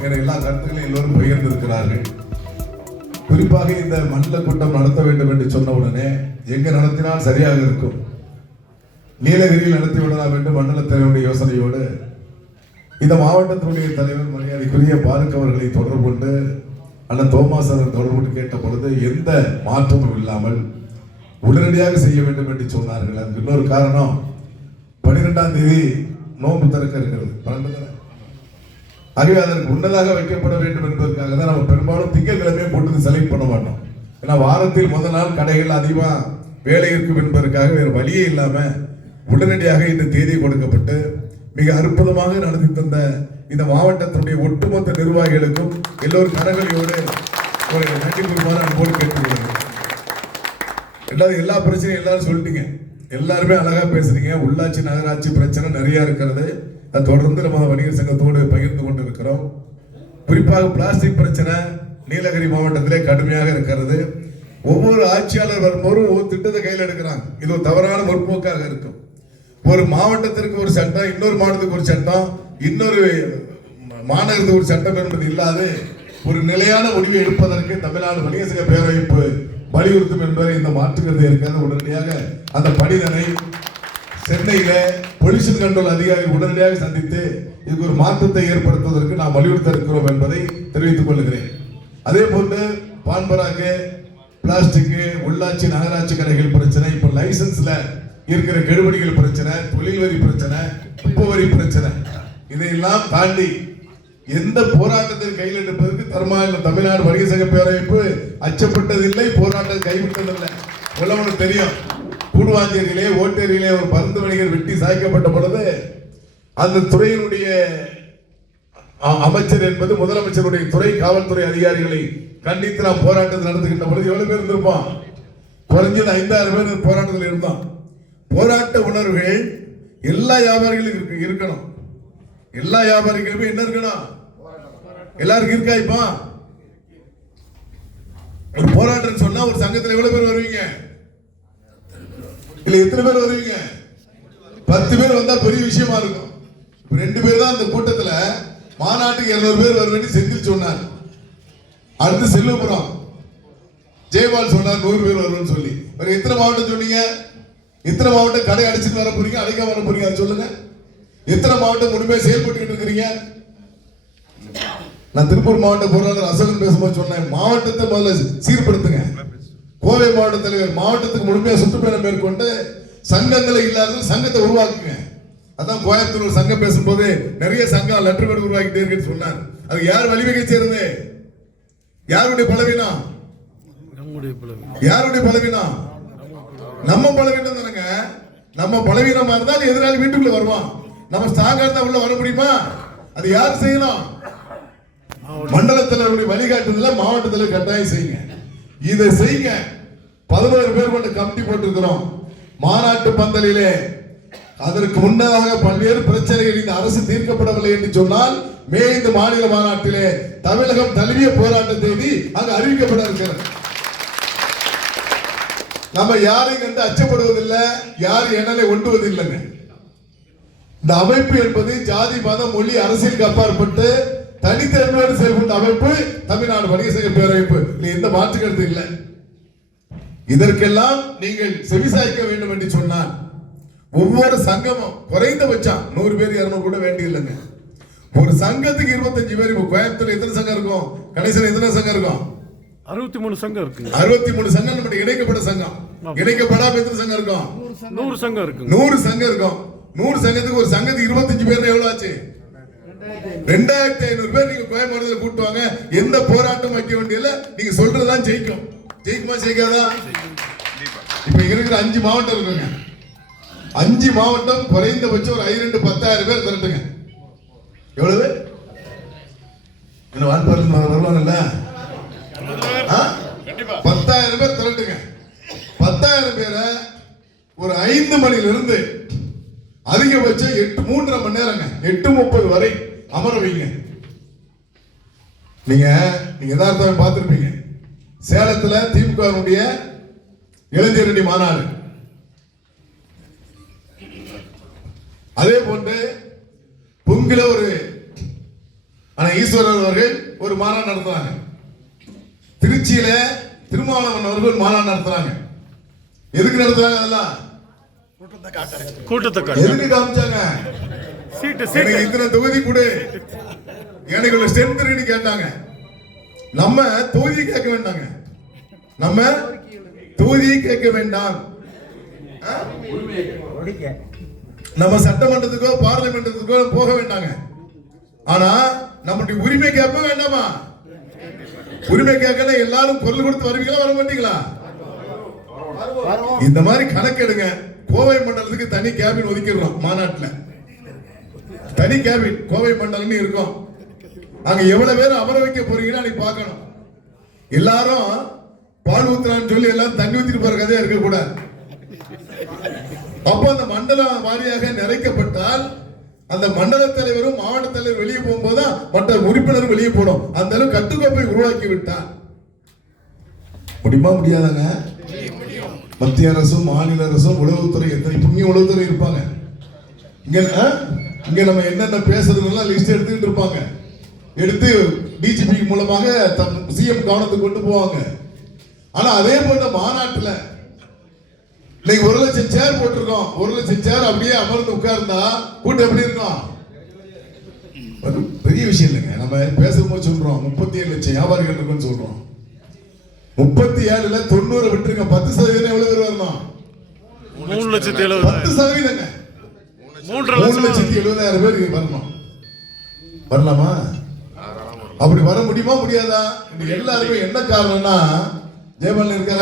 என எல்லா கருத்துக்களையும் எல்லோரும் பகிர்ந்திருக்கிறார்கள். குறிப்பாக இந்த மண்டல கூட்டம் நடத்த வேண்டும் என்று சொன்ன உடனே எங்க நடத்தினால் சரியாக இருக்கும். நீலகிரியில் நடத்தி விடலாம் என்று மண்டல தலைவருடைய யோசனையோடு இந்த மாவட்டத்தினுடைய தலைவர் மரியாதைக்குரிய பாருக்கு அவர்களை தொடர்பு கொண்டு அண்ணன் தோமாஸ் அவர் தொடர்பு கொண்டு கேட்ட பொழுது எந்த மாற்றமும் இல்லாமல் உடனடியாக செய்ய வேண்டும் என்று சொன்னார்கள். அதுக்கு இன்னொரு காரணம் பன்னிரெண்டாம் தேதி நோன்பு திறக்க இருக்கிறது. பன்னெண்டு ஆகவே அதற்கு முன்னதாக வைக்கப்பட வேண்டும் என்பதற்காக தான் நம்ம பெரும்பாலும் திங்கட்கிழமையே போட்டு செலக்ட் பண்ண மாட்டோம். ஏன்னா வாரத்தில் முதல் நாள் கடைகள் அதிகமாக வேலை இருக்கும் என்பதற்காக வேறு வழியே இல்லாமல் உடனடியாக இந்த தேதி கொடுக்கப்பட்டு மிக அற்புதமாக நடத்தி தந்த இந்த மாவட்டத்தினுடைய ஒட்டுமொத்த நிர்வாகிகளுக்கும் எல்லோரும் கரங்களியோடு ஒரு நன்றி கூறுமாறு அன்போடு கேட்டுக்கொள்கிறேன். ரெண்டாவது எல்லா பிரச்சனையும் எல்லாரும் சொல்லிட்டீங்க. எல்லாருமே அழகாக பேசுறீங்க உள்ளாட்சி நகராட்சி பிரச்சனை நிறையா இருக்கிறது. தொடர்ந்து நம்ம வணிகர் சங்கத்தோடு பகிர்ந்து கொண்டு இருக்கிறோம் குறிப்பாக பிளாஸ்டிக் பிரச்சனை நீலகிரி மாவட்டத்திலே கடுமையாக இருக்கிறது. ஒவ்வொரு ஆட்சியாளர் வரும்போதும் ஒவ்வொரு திட்டத்தை கையில் எடுக்கிறாங்க. இது ஒரு தவறான முற்போக்காக இருக்கும். ஒரு மாவட்டத்திற்கு ஒரு சட்டம் இன்னொரு மாவட்டத்துக்கு ஒரு சட்டம் இன்னொரு மாநகரத்துக்கு ஒரு சட்டம் என்பது இல்லாது ஒரு நிலையான முடிவை எடுப்பதற்கு தமிழ்நாடு வணிக சங்க பேரவைப்பு வலியுறுத்தும் என்பதை இந்த மாற்றுக்கிறது இருக்கிறது உடனடியாக அந்த பணிதனை சென்னையில் பொல்யூஷன் கண்ட்ரோல் அதிகாரி உடனடியாக சந்தித்து இதுக்கு ஒரு மாற்றத்தை ஏற்படுத்துவதற்கு நாம் வலியுறுத்த இருக்கிறோம் என்பதை தெரிவித்துக் கொள்கிறேன். அதே போன்று பான்பராக்கு பிளாஸ்டிக்கு உள்ளாட்சி நகராட்சி கடைகள் பிரச்சனை இப்போ லைசன்ஸில் இருக்கிற கெடுபடிகள் பிரச்சனை தொழில் வரி பிரச்சனை உப்பு வரி பிரச்சனை இதையெல்லாம் தாண்டி எந்த போராட்டத்தில் கையில் எடுப்பதற்கு தர்மாநில தமிழ்நாடு வணிக சங்க பேரமைப்பு அச்சப்பட்டதில்லை போராட்டம் கைவிட்டதில்லை. உள்ளவனுக்கு தெரியும். கூடுவாஞ்சேரியிலே ஓட்டேரியிலே ஒரு பருந்து வணிகர் வெட்டி சாய்க்கப்பட்ட பொழுது அந்த துறையினுடைய அமைச்சர் என்பது முதலமைச்சருடைய துறை காவல்துறை அதிகாரிகளை கண்டித்து நாம் போராட்டத்தில் நடத்துகின்ற பொழுது எவ்வளவு பேர் இருந்திருப்போம் குறைஞ்சது ஐந்தாயிரம் பேர் போராட்டத்தில் இருந்தோம் போராட்ட உணர்வுகள் எல்லா வியாபாரிகளும் இருக்கணும். எல்லா வியாபாரிகளுமே என்ன இருக்கணும்? எல்லாருக்கும் இருக்கா இப்போ? ஒரு போராட்டம் சொன்னா ஒரு சங்கத்தில் எவ்வளவு பேர் வருவீங்க? இல்ல எத்தனை பேர் வருவீங்க? பத்து பேர் வந்தா பெரிய விஷயமா இருக்கும். ரெண்டு பேர் தான் அந்த கூட்டத்துல மாநாட்டுக்கு இருநூறு பேர் வருவேன்னு செந்தில் சொன்னார். அடுத்து செல்வபுரம். ஜெயபால் சொன்னார் நூறு பேர் வருவேன்னு சொல்லி. வேற எத்தனை மாவட்டம் சொன்னீங்க? எத்தனை மாவட்டம் கடை அடிச்சுட்டு வர போறீங்க? அழைக்க வர போறீங்க? சொல்லுங்க. எத்தனை மாவட்டம் முழுமையாக செயல்பட்டுக்கிட்டு இருக்கிறீங்க? நான் திருப்பூர் மாவட்ட பொருளாளர் அசோகன் பேசும்போது சொன்னேன் மாவட்டத்தை முதல்ல சீர்படுத்துங்க. கோவை மாவட்ட தலைவர் மாவட்டத்துக்கு முழுமையாக சுற்றுப்பயணம் மேற்கொண்டு சங்கங்களை இல்லாத சங்கத்தை உருவாக்குங்க. அதான் கோயம்புத்தூர் சங்கம் பேசும்போது நிறைய சங்கம் லெட்டர் பேர் உருவாக்கிட்டே இருக்குன்னு சொன்னார். அது யார் வழிவகை சேர்ந்து யாருடைய பலவீனம் யாருடைய பலவீனம் நம்ம பலவீனம் தானங்க. நம்ம பலவீனமா இருந்தால் எதிராளி வீட்டுக்குள்ள வருவான். நம்ம ஸ்ட்ராங்கா இருந்தா உள்ள வர முடியுமா? அது யார் செய்யணும் மண்டல தலைவருடைய வழிகாட்டுதல மாவட்டத்துல கட்டாயம் செய்யுங்க. இதை செய்யுங்க பதினோரு பேர் கொண்டு கமிட்டி போட்டிருக்கிறோம். மாநாட்டு பந்தலிலே அதற்கு முன்னதாக பல்வேறு பிரச்சனைகள் இந்த அரசு தீர்க்கப்படவில்லை என்று சொன்னால் மே இந்த மாநில மாநாட்டிலே தமிழகம் தழுவிய போராட்ட தேதி அங்கு அறிவிக்கப்பட இருக்கிறது. நம்ம யாரையும் கண்டு அச்சப்படுவதில்லை யாரும் எண்ணலை ஒன்றுவதில்லைங்க இந்த அமைப்பு என்பது ஜாதி மதம் மொழி அரசியலுக்கு அப்பாற்பட்டு தனித்தன்மையோடு செயல்பட்ட அமைப்பு தமிழ்நாடு வணிக சங்க பேரமைப்பு. எந்த மாற்று கருத்து இல்லை. இதற்கெல்லாம் நீங்கள் செவிசாய்க்க வேண்டும் என்று சொன்னால் ஒவ்வொரு சங்கமும் குறைந்தபட்சம் நூறு பேர் இருநூறு கூட வேண்டியில்லைங்க ஒரு சங்கத்துக்கு இருபத்தஞ்சு பேர் இப்போ கோயம்புத்தூர் எத்தனை சங்கம் இருக்கும்? கடைசியில் எத்தனை சங்கம் இருக்கும்? அறுபத்தி மூணு சங்கம் இருக்குங்க அறுபத்தி மூணு சங்கம் நம்ம இணைக்கப்பட்ட சங்கம். இணைக்கப்படாம எத்தனை சங்கம் இருக்கும்? நூறு சங்கம் இருக்குங்க நூறு சங்கம் இருக்கும். நூறு சங்கத்துக்கு ஒரு சங்கத்துக்கு இருபத்தஞ்சு பேர் எவ்வளவு ஆச்சு? ரெண்டாயிரத்தி ஐநூறு பேர் நீங்க கோயம்புத்தூர்ல கூட்டு வாங்க எந்த போராட்டம் வைக்க வேண்டியல நீங்க சொல்றதுதான் ஜெயிக்கும். ஜெயிக்குமா ஜெயிக்காதா? இப்ப இருக்கிற அஞ்சு மாவட்டம் இருக்குங்க. அஞ்சு மாவட்டம் குறைந்தபட்சம் ஒரு ஐரெண்டு பத்தாயிரம் பேர் திரட்டுங்க. எவ்வளவு? என்ன வான்பரம் வருவாங்கல்ல பத்தாயிரம் பேர் திரட்டுங்க. பத்தாயிரம் பேரை ஒரு ஐந்து மணில இருந்து அதிகபட்சம் எட்டு மூன்றரை மணி நேரங்க. எட்டு முப்பது வரை அமர வைங்க. நீங்க நீங்க எதார்த்தம் சேலத்தில் சேலத்துல திமுகவினுடைய இளைஞரணி மாநாடு. அதே போன்று பொங்கில ஒரு ஆனா ஈஸ்வரர் அவர்கள் ஒரு மாநாடு நடத்துறாங்க. திருச்சியில திருமாவளவன் அவர்கள் ஒரு மாநாடு நடத்துறாங்க. எதுக்கு நடத்துறாங்க அதெல்லாம்? கூட்டத்தை காட்டு எதுக்கு காமிச்சாங்க? சீட்டு இத்தனை தொகுதி கொடு. எனக்கு உள்ள ஸ்ட்ரென்த் கேட்டாங்க. நம்ம தொகுதி கேட்க வேண்டாங்க. நம்ம தொகுதியை கேட்க வேண்டாம்? நம்ம சட்டமன்றத்துக்கோ பார்லிமெண்டத்துக்கோ போக வேண்டாங்க. ஆனா நம்முடைய உரிமை கேட்க வேண்டாமா? உரிமை கேட்கணும் எல்லாரும் குரல் கொடுத்து வருவீங்களா வர மாட்டீங்களா? இந்த மாதிரி கணக்கெடுங்க. கோவை மண்டலத்துக்கு தனி கேபின் ஒதுக்கிடுறோம் மாநாட்டில். தனி கேபின் கோவை மண்டலம்னு இருக்கும். அங்க எவ்வளவு பேர் அமர வைக்க போறீங்கன்னு அன்னைக்கு பார்க்கணும். எல்லாரும் பால் ஊத்துறான்னு சொல்லி எல்லாம் தண்ணி ஊத்திட்டு போற கதையா இருக்க கூடாது அப்போ அந்த மண்டலம் வாரியாக நிறைக்கப்பட்டால் அந்த மண்டல தலைவரும் மாவட்ட தலைவர் வெளியே போகும்போது மற்ற உறுப்பினர் வெளியே போடும் அந்த அளவு கட்டுக்கோப்பை உருவாக்கி விட்டார். முடியுமா முடியாதாங்க? மத்திய அரசும் மாநில அரசும் உளவுத்துறை எத்தனை புண்ணிய உளவுத்துறை இருப்பாங்க. இங்க இங்க நம்ம என்னென்ன பேசுறதுலாம் லிஸ்ட் எடுத்துக்கிட்டு இருப்பாங்க. எடுத்து டிஜிபி மூலமாக தம் சிஎம் கவனத்துக்கு கொண்டு போவாங்க. ஆனா அதே போன்ற மாநாட்டுல இன்னைக்கு ஒரு லட்சம் சேர் போட்டிருக்கோம். ஒரு லட்சம் சேர் அப்படியே அமர்ந்து உட்கார்ந்தா கூட்டம் எப்படி இருக்கும்? ஒரு பெரிய விஷயம் இல்லைங்க. நம்ம பேசும்போது சொல்றோம் முப்பத்தி ஏழு லட்சம் வியாபாரிகள் இருக்குன்னு சொல்றோம். முப்பத்தி ஏழுல தொண்ணூறு விட்டுருங்க. பத்து சதவீதம் எவ்வளவு பேர் வரணும்? மூணு லட்சத்தி பத்து எழுபதாயிரம் சதவீதங்க லட்சம் லட்சத்தி எழுபதாயிரம் பேர் வரணும். வரலாமா? அப்படி வர முடியுமா? முடியாதா? எல்லாருமே என்ன காரணம்னா ஜெயபாலன் இருக்கிற